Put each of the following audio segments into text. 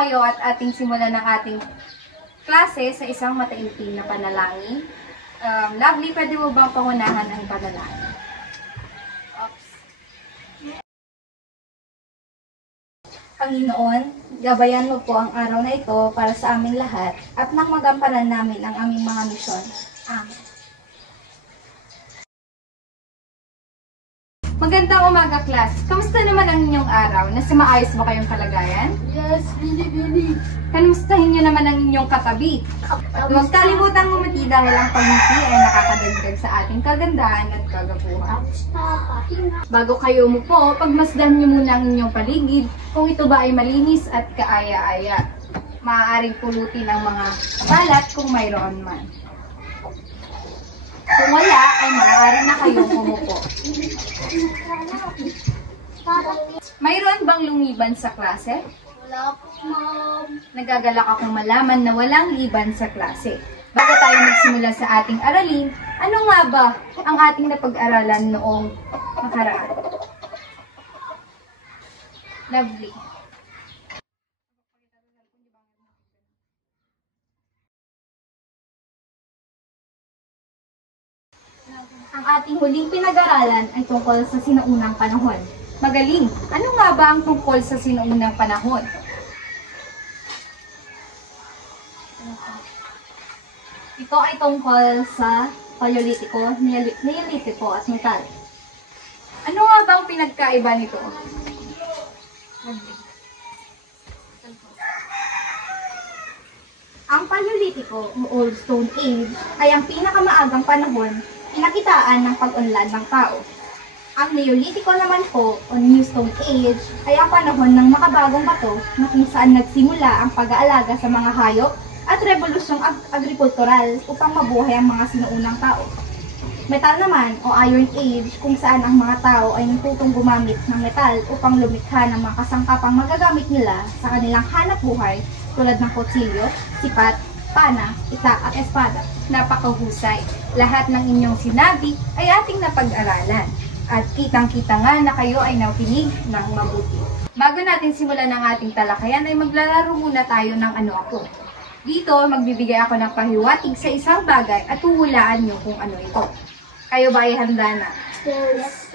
kayo at ating simulan ng ating klase sa isang mataimtim na panalangin. Lovely, pwede mo bang pangunahan ang panalangin? Panginoon, gabayan mo po ang araw na ito para sa aming lahat at nang magampanan namin ang aming mga misyon. Amen. Magandang umaga, class. Kamusta naman ang inyong araw? Nasa maayos ba kayong kalagayan? Yes, Bili. Kamustahin niyo naman ang inyong katabi. Huwag kalimutang ngumiti dahil ang pagngiti ay nakakadagdag sa ating kagandahan at kagapuhan. Bago kayo umupo, pagmasdan niyo muna ang inyong paligid kung ito ba ay malinis at kaaya-aya. Maaaring pulutin ang mga balat kung mayroon man. Kung wala, ay maaari na kayong umupo. Mayroon bang lumiban sa klase? Wala po, Ma'am. Nagagalak akong malaman na walang liban sa klase. Bago tayo magsimula sa ating aralin, ano nga ba ang ating napag-aralan noong nakaraan? Lovely. Ang ating huling pinag-aralan ay tungkol sa sinaunang panahon. Magaling! Ano nga ba ang tungkol sa sinaunang panahon? Ito ay tungkol sa Paleolitiko, Neolitiko at Metal. Ano nga ba ang pinagkaiba nito? Ang Paleolitiko o Old Stone Age ay ang pinakamaagang panahon pinakitaan ng pag-unlad ng tao. Ang Neolitiko naman po o New Stone Age ay ang panahon ng makabagong bato na kung saan nagsimula ang pag-aalaga sa mga hayop at revolusyong agrikultural upang mabuhay ang mga sinuunang tao. Metal naman o Iron Age kung saan ang mga tao ay natutong gumamit ng metal upang lumikha ng mga kasangkapang magagamit nila sa kanilang hanap buhay tulad ng kutsilyo, sipat, pana, itak at espada. Napakahusay. Lahat ng inyong sinabi ay ating napag-aralan. At kitang-kita nga na kayo ay nakinig ng mabuti. Bago natin simulan ang ating talakayan ay maglalaro muna tayo ng ano ako. Dito, magbibigay ako ng pahiwatig sa isang bagay at huhulaan nyo kung ano ito. Kayo ba ay handa na? Yes.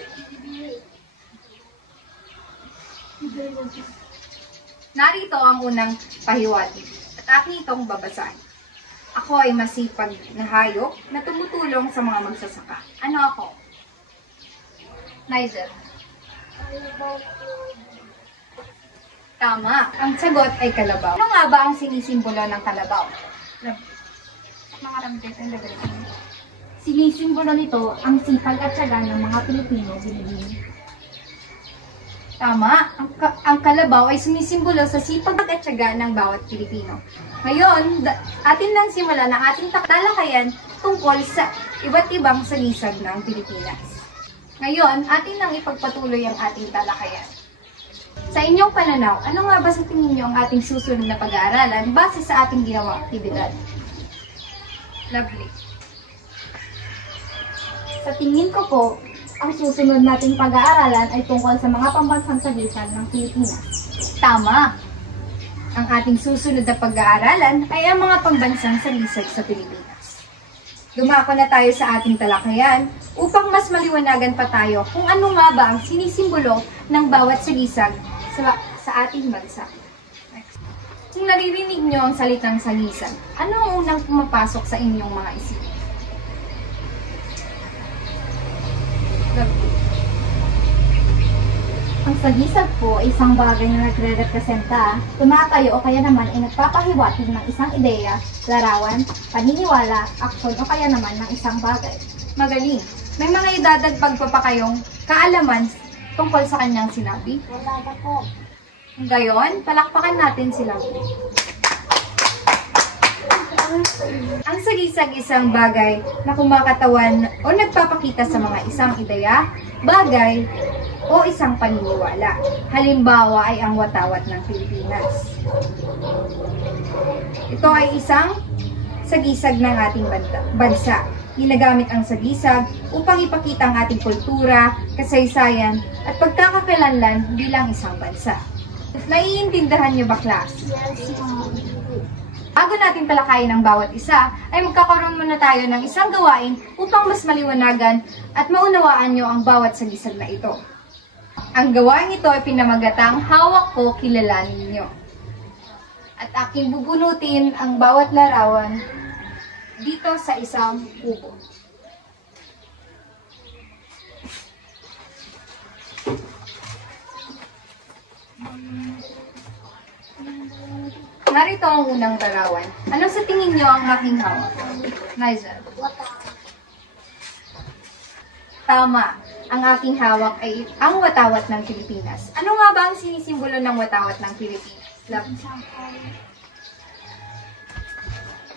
Narito ang unang pahiwatig at aking itong babasahin. Ako ay masipag na hayop na tumutulong sa mga magsasaka. Ano ako? Neither. Tama. Ang sagot ay kalabaw. Ano nga ba ang sinisimbolo ng kalabaw? Sinisimbolo nito ang sipag at tiyaga ng mga Pilipino binibini. Tama. Ang kalabaw ay sumisimbolo sa sipag at tiyaga ng bawat Pilipino. Ngayon, atin nang simulan ang ating talakayan tungkol sa iba't ibang salisag ng Pilipinas. Ngayon, atin nang ipagpatuloy ang ating talakayan. Sa inyong pananaw, ano nga ba sa tingin niyo ang ating susunod na pag-aaralan base sa ating ginawang aktibidad? Lovely. Sa tingin ko po, ang susunod nating pag-aaralan ay tungkol sa mga pambansang sagisag ng Pilipinas. Tama! Ang ating susunod na pag-aaralan ay ang mga pambansang salisag sa Pilipinas. Dumako na tayo sa ating talakayan upang mas maliwanagan pa tayo kung ano nga ba ang sinisimbolo ng bawat sagisag sa ating bansa. Next. Kung naririnig nyo ang salitang sagisag, ano ang unang pumapasok sa inyong mga isip? Ang sagisag po ay isang bagay na nagre-representa, tumatayo o kaya naman ay nagpapahiwatig ng isang ideya, larawan, paniniwala, aksyon o kaya naman ng isang bagay. Magaling! May mga idadagpag pa kayong kaalaman tungkol sa kanyang sinabi? Wala na po. Ngayon, palakpakan natin sila. Ang sagisag isang bagay na kumakatawan o nagpapakita sa mga isang ideya, bagay, o isang paniniwala. Halimbawa ay ang watawat ng Pilipinas. Ito ay isang sagisag ng ating bansa. Ginagamit ang sagisag upang ipakita ang ating kultura, kasaysayan, at pagkakakilanlan bilang isang bansa. Naiintindihan niyo ba, class? Yes, ma'am. Bago natin talakayin ang bawat isa, ay magkakaroon muna tayo ng isang gawain upang mas maliwanagan at maunawaan niyo ang bawat sagisag na ito. Ang gawain ito ay pinamagatang hawak ko, kilalanin niyo. At aking bubunutin ang bawat larawan dito sa isang kubo. Narito ang unang larawan. Ano sa tingin niyo ang aking hawak? Nigel? Tama. Ang aking hawak ay ang watawat ng Pilipinas. Ano nga ba ang sinisimbolo ng watawat ng Pilipinas? Love.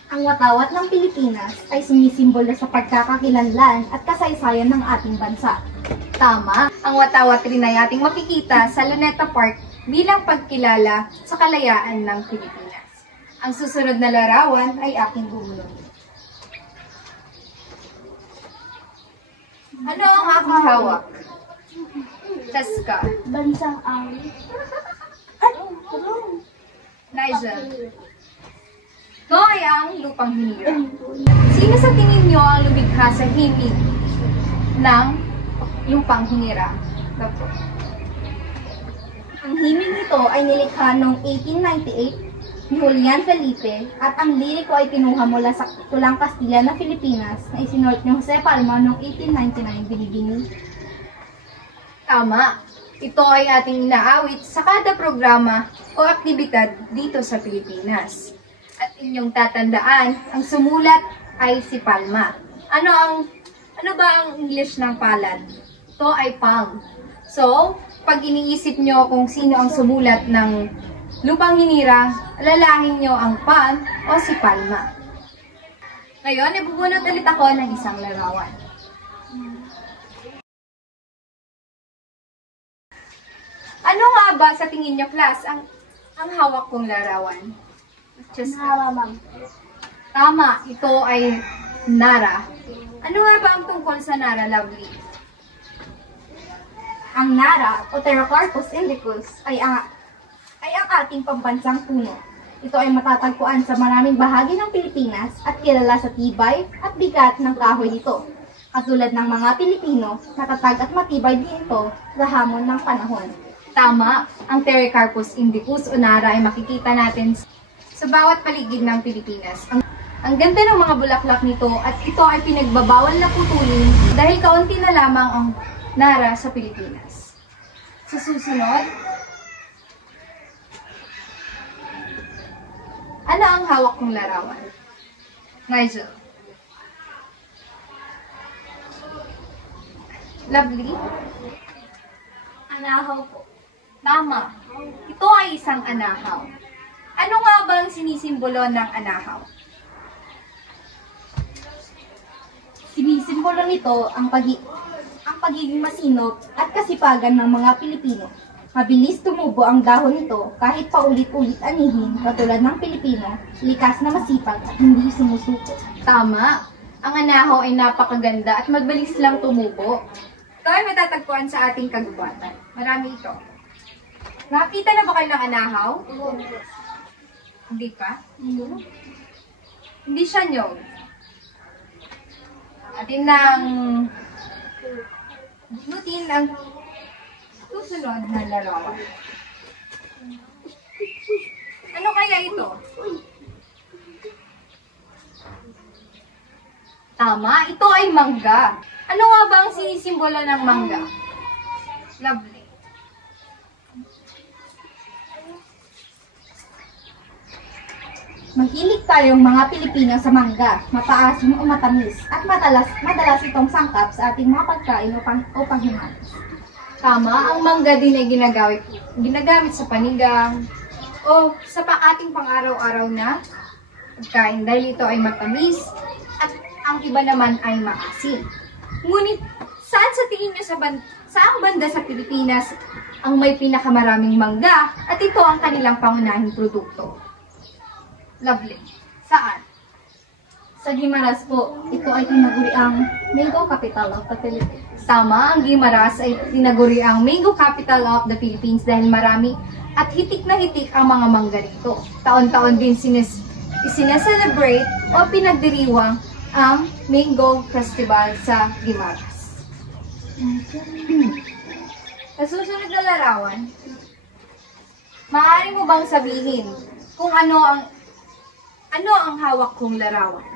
Ang watawat ng Pilipinas ay sumisimbolo sa pagkakakilanlan at kasaysayan ng ating bansa. Tama. Ang watawat rin ay ating makikita sa Luneta Park bilang pagkilala sa kalayaan ng Pilipinas. Ang susunod na larawan ay aking bubulong. Ano ang aking hawak? Cheska. Bansang awit. Ay, tulong. Nigel. Ito ay ang lupang hinira. Sino sa tingin nyo ang lumikha sa himig ng lupang hinira? Dapo. Ang himig nito ay nilikha noong 1898 ni Julian Felipe at ang liriko ay kinuha mula sa Tulang Kastila na Pilipinas na isinulat ni Jose Palma noong 1899 binibini. Tama. Ito ay ating inaawit sa kada programa o aktibidad dito sa Pilipinas. At inyong tatandaan, ang sumulat ay si Palma. Ano ba ang English ng palad? Ito ay palm. So, pag iniisip nyo kung sino ang sumulat ng lupang hinira, alalahin nyo ang palm o si Palma. Ngayon, ibubunot ulit ako ng isang larawan. Ano nga ba sa tingin nyo, class, ang hawak kong larawan? Nara, ma'am. Tama, ito ay Nara. Ano nga ba ang tungkol sa Nara, Lovely? Ang Nara o Pterocarpus indicus ay ang ating pambansang puno. Ito ay matatagpuan sa maraming bahagi ng Pilipinas at kilala sa tibay at bigat ng kahoy nito. Katulad ng mga Pilipino, matatag at matibay din ito sa hamon ng panahon. Tama, ang Pterocarpus indicus o Nara ay makikita natin sa bawat paligid ng Pilipinas. Ang ganda ng mga bulaklak nito at ito ay pinagbabawal na putulin dahil kaunti na lamang ang Nara sa Pilipinas. Sa susunod, ano ang hawak kong larawan? Nigel. Lovely? Anahaw po. Tama. Ito ay isang anahaw. Ano nga ba ang sinisimbolo ng anahaw? Sinisimbolo nito ang pagiging masinop at kasipagan ng mga Pilipino. Mabilis tumubo ang dahon nito kahit paulit-ulit anihin katulad ng Pilipino, likas na masipag at hindi sumusuko. Tama. Ang anahaw ay napakaganda at mabilis lang tumubo. Ito ay matatagpuan sa ating kagubatan. Marami ito. Nakita na ba kayo ng anahaw? Hindi pa? Hindi siya nyog. Atin nang bunutin ang susunod na larawan. Ano kaya ito? Tama, ito ay mangga. Ano nga ba ang sinisimbolo ng mangga? Lovely. Mahilig tayong mga Pilipino sa mangga, mapaasim o matamis, at madalas itong sangkap sa ating mga pagkain o panghimagas. Tama, ang mangga din ay ginagamit sa panigang o sa ating pang-araw-araw na pagkain dahil ito ay matamis at ang iba naman ay maasim. Ngunit, saan sa tingin nyo saang banda sa Pilipinas ang may pinakamaraming mangga at ito ang kanilang pangunahing produkto? Lovely. Saan? Sa Guimaras po, ito ay tinaguri ang mango capital of the Philippines. Tama, ang Guimaras ay tinaguri ang mango capital of the Philippines dahil marami At hitik na hitik ang mga mangga rito. Taon-taon din isineselebrate o pinagdiriwang ang Mango Festival sa Guimaras. Sa susunod na larawan, maaari mo bang sabihin kung ano ang hawak kong larawan?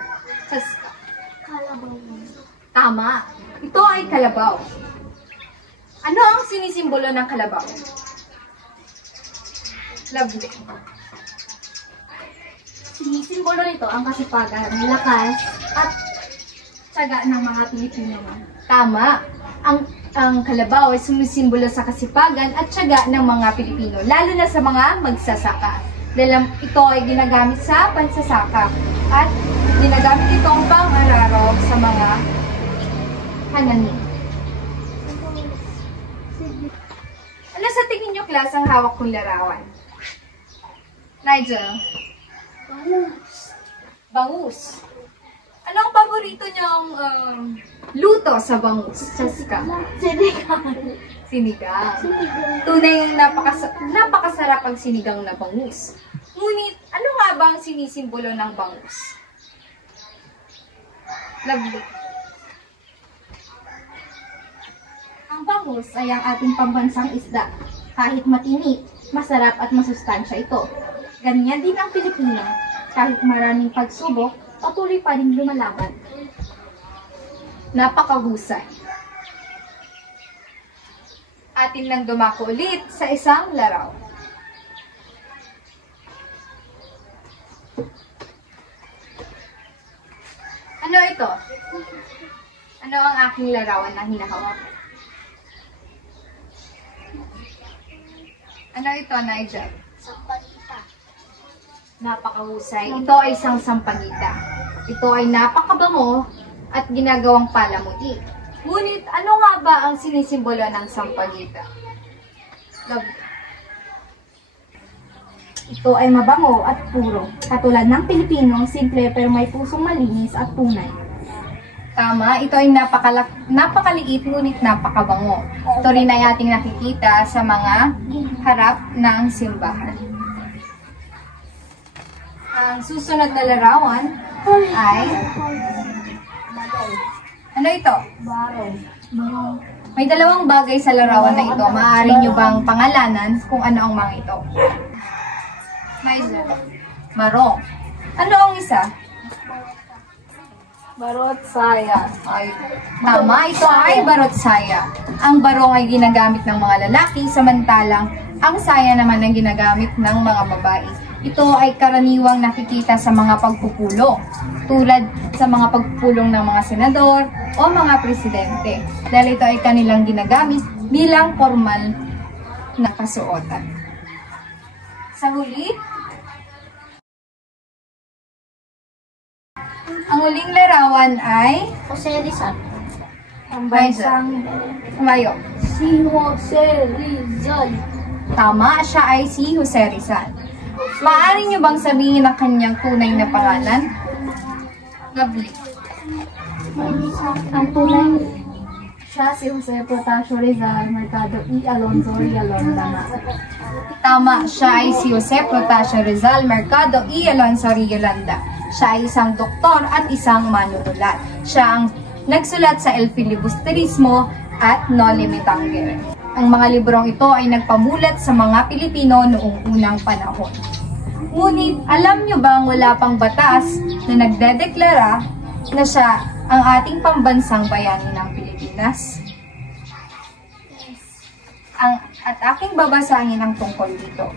Kalabaw. Tama. Ito ay kalabaw. Ano ang sinisimbolo ng kalabaw? Lovely. Sinisimbolo nito ang kasipagan, lakas, at tiyaga ng mga Pilipino. Tama. Ang kalabaw ay sumisimbolo sa kasipagan at tiyaga ng mga Pilipino, lalo na sa mga magsasaka. Dahil ito ay ginagamit sa pansasaka at ginagamit itong pang-araraw sa mga hananim. Ano sa tingin nyo, class, ang hawak kong larawan? Nigel? Bangus. Ano ang paborito nyong luto sa bangus? Chaska. Sinigang. Tunay ang napakasarap ang sinigang na bangus. Ngunit, ano nga ba ang sinisimbolo ng bangus? Lovely. Ang bangus ay ang ating pambansang isda. Kahit matini, masarap at masustansya ito. Ganyan din ang Pilipino. Kahit maraming pagsubok, patuloy pa rin lumalaban. Napakahusay. Atin lang dumako ulit sa isang laraw. Ano ito? Ano ang aking larawan na hinahawak? Ano ito, Nigel? Sampagita. Napakahusay. Ito ay isang sampagita. Ito ay napakabango at ginagawang palamuti. Ngunit, ano nga ba ang sinisimbolo ng sampagita? Love. Ito ay mabango at puro. Katulad ng Pilipino, simple pero may pusong malinis at tunay. Tama, ito ay napakaliit ngunit napakabango. Ito rin ay ating nakikita sa mga harap ng simbahan. Ang susunod na larawan ay... Ano ito? Baro. May dalawang bagay sa larawan na ito. Maaari nyo bang pangalanan kung ano ang mga ito? Maizal. Marong. Ano ang isa? Barot saya. Ay, tama, ito ay barot saya. Ang barong ay ginagamit ng mga lalaki, samantalang ang saya naman ay ginagamit ng mga babae. Ito ay karaniwang nakikita sa mga pagpupulong, tulad sa mga pagpupulong ng mga senador o mga presidente, dahil ito ay kanilang ginagamit bilang formal na kasuotan. Sa huli, ang huling larawan ay Jose Rizal. Ang bansang Mayo. Si Jose Rizal. Tama, siya ay si Jose Rizal. Maaari niyo bang sabihin ang kanyang tunay na pangalan? Lovely. Ang tunay siya si Jose Protasio Rizal Mercado y Alonso Riolanda. Tama, siya ay si Jose Protasio Rizal Mercado y Alonso Riolanda. Siya ay isang doktor at isang manunulat. Siya ang nagsulat sa El Filibusterismo at Noli Me Tangere. Ang mga librong ito ay nagpamulat sa mga Pilipino noong unang panahon. Ngunit, alam nyo bang wala pang batas na nagdedeklara na siya ang ating pambansang bayani ng Pilipinas? At aking babasahin ang tungkol dito.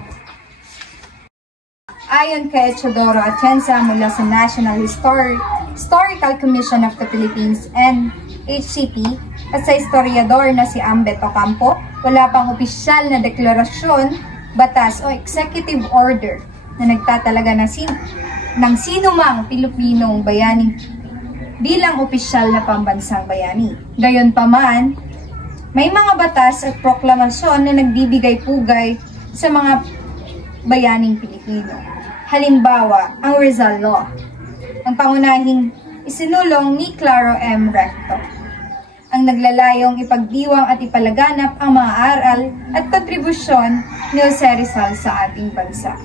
Ayon kay Teodoro Atienza mula sa National Historical Commission of the Philippines NHCP at sa historiador na si Ambeto Campo, wala pang opisyal na deklarasyon, batas o executive order na nagtatalaga ng sinumang Pilipinong bayani bilang opisyal na pambansang bayani. Gayunpaman, may mga batas at proklamasyon na nagbibigay pugay sa mga bayaning Pilipino. Halimbawa, ang Rizal Law, ang pangunahing isinulong ni Claro M. Recto. ang naglalayong ipagdiwang at ipalaganap ang mga aral at kontribusyon ni Jose Rizal sa ating bansa.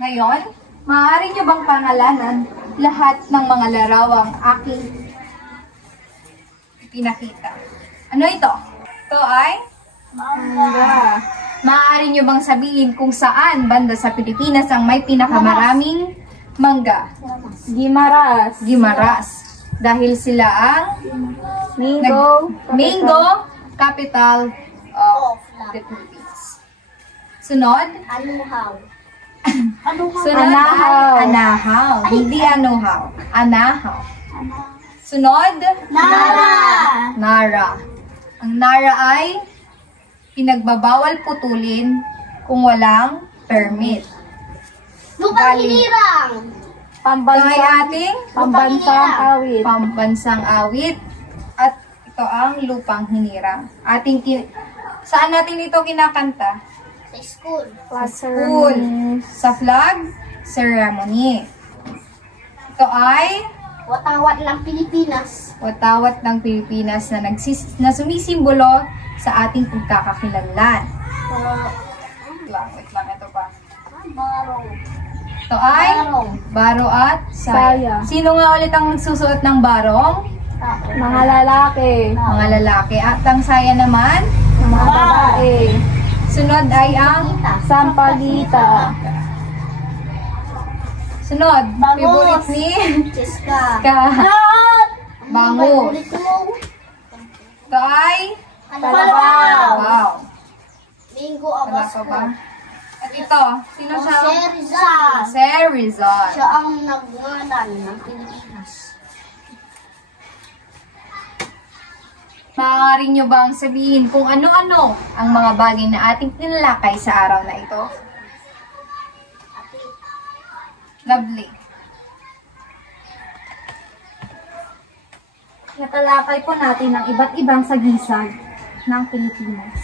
Ngayon, maaari niyo bang pangalanan lahat ng mga larawang aking pinakita? Ano ito? Ito ay mangga. Maaari niyo bang sabihin kung saan banda sa Pilipinas ang may pinakamaraming mangga? Gimaras. Gimaras. Dahil sila ang mango capital of the Philippines. Sunod? Anuhaw. Sunod ay anahaw. Hindi anuhaw. Anahaw. Sunod? Nara. Nara. Ang Nara ay pinagbabawal putulin kung walang permit. Lupang hinirang. Ito ay ating Pambansang awit. pambansang awit. At ito ang lupang hinirang. Saan natin ito kinakanta? Sa school. School. Sa flag ceremony. Ito ay Watawat ng Pilipinas. watawat ng Pilipinas na sumisimbolo sa ating pagkakakilanlan. Wait lang, ito pa. Barong. Ito ay Barong. baro at saya. Saya. Sino nga ulit ang susuot ng barong? Mga lalaki. Mga lalaki. At ang saya naman, Mga babae. sunod ay ang Sampagita. sunod. Bangus. Favorite ni Cheska. Ka. Bangus. Ulit mo. Ito ay Kalabaw. wow. Mingo Wala pa ba? At ito, sino siya? Jose Rizal. Jose Rizal. Siya ang nagngalan ng Pilipinas. Maaari nyo bang sabihin kung ano-ano ang mga bagay na ating tinalakay sa araw na ito? Lovely. Natalakay po natin ang iba't ibang sagisag ng Pilipinas.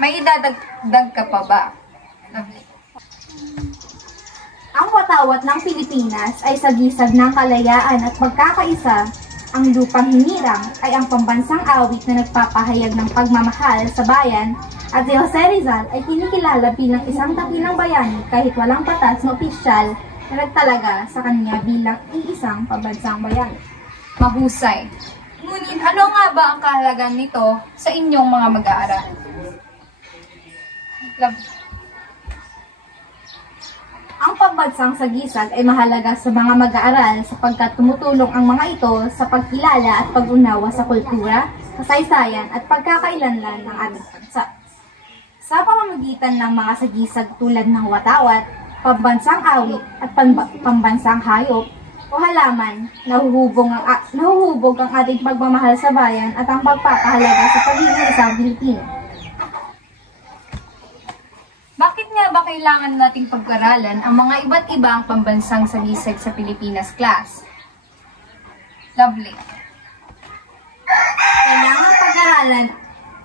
May idadagdag ka pa ba? Lovely. Ang watawat ng Pilipinas ay sagisag ng kalayaan at pagkakaisa. Ang lupang hinirang ay ang pambansang awit na nagpapahayag ng pagmamahal sa bayan at si Jose Rizal ay kinikilala bilang isang dakilang bayani kahit walang patas na opisyal na nagtalaga sa kanya bilang iisang pambansang bayani. Mahusay. Ngunit ano nga ba ang kahalagan nito sa inyong mga mag-aaral? Lovely. Ang pambansang sagisag ay mahalaga sa mga mag-aaral sapagkat tumutulong ang mga ito sa pagkilala at pag-unawa sa kultura, kasaysayan at pagkakailanlan ng ating bansa. Sa pamamagitan ng mga sagisag tulad ng watawat, pambansang awit at pambansang hayop o halaman, nahuhubog ang ating pagmamahal sa bayan at ang pagpapahalaga sa pagiging isang Pilipino. Bakit nga ba kailangan nating pag-aralan ang mga iba't ibang pambansang sagisag sa Pilipinas, class? Lovely. Kailangan pag-aralan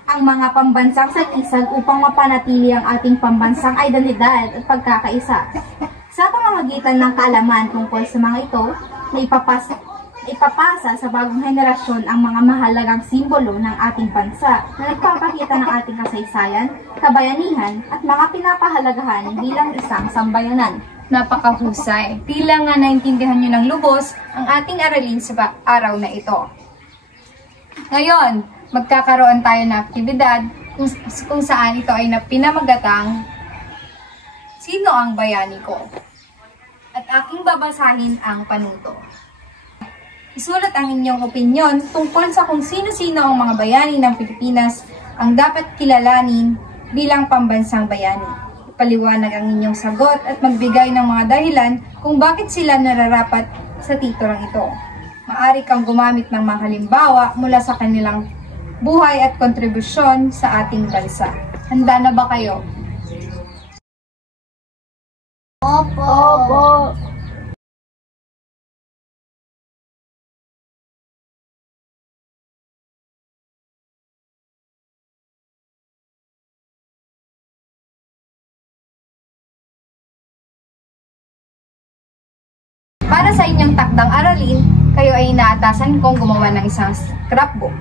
ang mga pambansang sagisag upang mapanatili ang ating pambansang identidad at pagkakaisa. Sa pamamagitan ng kaalaman tungkol sa mga ito, na ipapasa sa bagong henerasyon ang mga mahalagang simbolo ng ating bansa na nagpapakita ng ating kasaysayan, kabayanihan at mga pinapahalagahan bilang isang sambayanan. Napakahusay. Tila nga naintindihan nyo ng lubos ang ating aralin sa araw na ito. Ngayon, magkakaroon tayo ng aktibidad kung saan ito ay pinamagatang Sino ang Bayani Ko? At aking babasahin ang panuto. Isulat ang inyong opinyon tungkol sa kung sino-sino ang mga bayani ng Pilipinas ang dapat kilalanin bilang pambansang bayani. Ipaliwanag ang inyong sagot at magbigay ng mga dahilan kung bakit sila nararapat sa titulong ito. Maaari kang gumamit ng mga halimbawa mula sa kanilang buhay at kontribusyon sa ating bansa. Handa na ba kayo? Opo. Para sa inyong takdang aralin, kayo ay inaatasan kong gumawa ng isang scrapbook.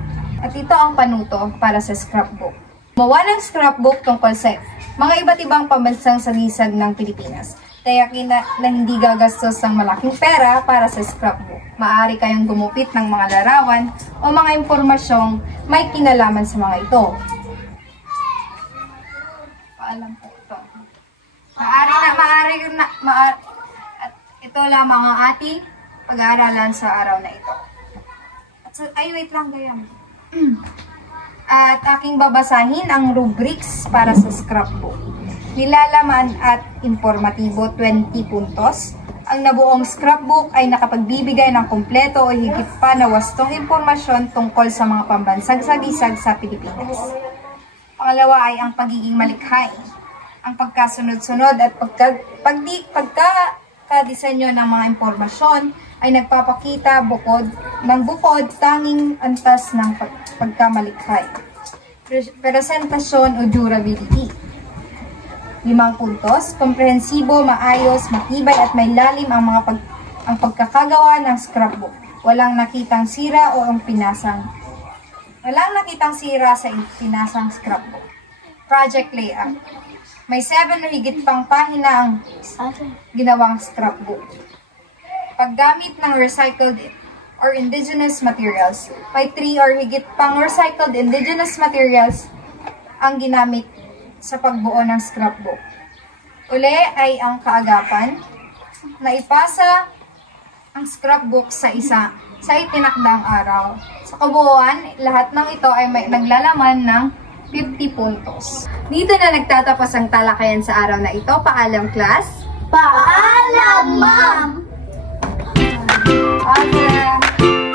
At ito ang panuto para sa scrapbook. Gumawa ng scrapbook tungkol sa mga iba't ibang pambansang salisag ng Pilipinas. Tiyakin na hindi gagastos ng malaking pera para sa scrapbook. Maaari kayong gumupit ng mga larawan o mga impormasyong may kinalaman sa mga ito. Paalam po ito. At ito lamang ang ating pag-aaralan sa araw na ito. Wait lang, gayam. At aking babasahin ang rubrics para sa scrapbook. Nilalaman at informatibo 20 puntos. Ang nabuong scrapbook ay nakapagbibigay ng kumpleto o higit pa na wastong impormasyon tungkol sa mga pambansang salisag sa Pilipinas. Pangalawa ay ang pagiging malikhain. Ang pagkasunod-sunod at pagkadisenyo ng mga impormasyon ay nagpapakita bukod tanging antas ng pagkamalikhay. Presentasyon o durability. 5 puntos, komprehensibo, maayos, matibay at may lalim ang pagkakagawa ng scrapbook. Walang nakitang sira sa pinasang scrapbook. Project layout. May 7 na higit pang pahina ang ginawang scrapbook. Paggamit ng recycled or indigenous materials. May 3 or higit pang recycled indigenous materials ang ginamit sa pagbuo ng scrapbook. Uli ay ang kaagapan na ipasa ang scrapbook sa itinakdang araw. Sa kabuuan, lahat ng ito ay may naglalaman ng 50 puntos. Dito na nagtatapos ang talakayan sa araw na ito. Paalam, class! Paalam, ma'am! Paalam!